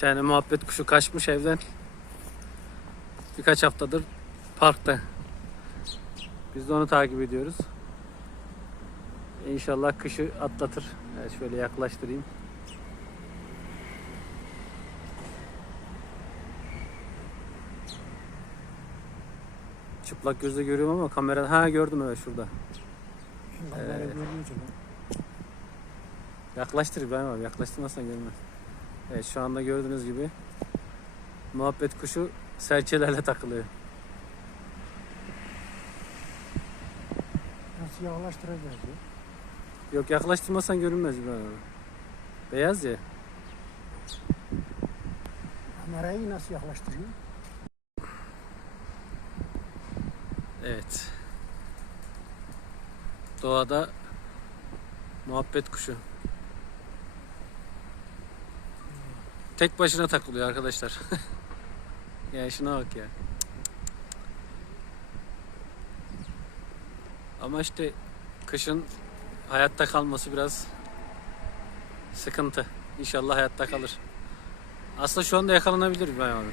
tane muhabbet kuşu kaçmış evden. Birkaç haftadır parkta. Biz de onu takip ediyoruz. İnşallah kışı atlatır. Evet, şöyle yaklaştırayım. Çıplak gözle görüyorum ama kamera ha gördüm evet şurada. Ben- Yaklaştır İbrahim abi yaklaştırmazsan görmez. Evet şu anda gördüğünüz gibi muhabbet kuşu serçelerle takılıyor. Nasıl yaklaştıracağız ya? Yok yaklaştırmazsan görünmez İbrahim abi. Beyaz ya. Kamerayı nasıl yaklaştırıyor? Evet. Doğada muhabbet kuşu. Tek başına takılıyor arkadaşlar. ya şuna bak ya. Ama işte kışın hayatta kalması biraz sıkıntı. İnşallah hayatta kalır. Aslında şu anda yakalanabilir İbrahim abi.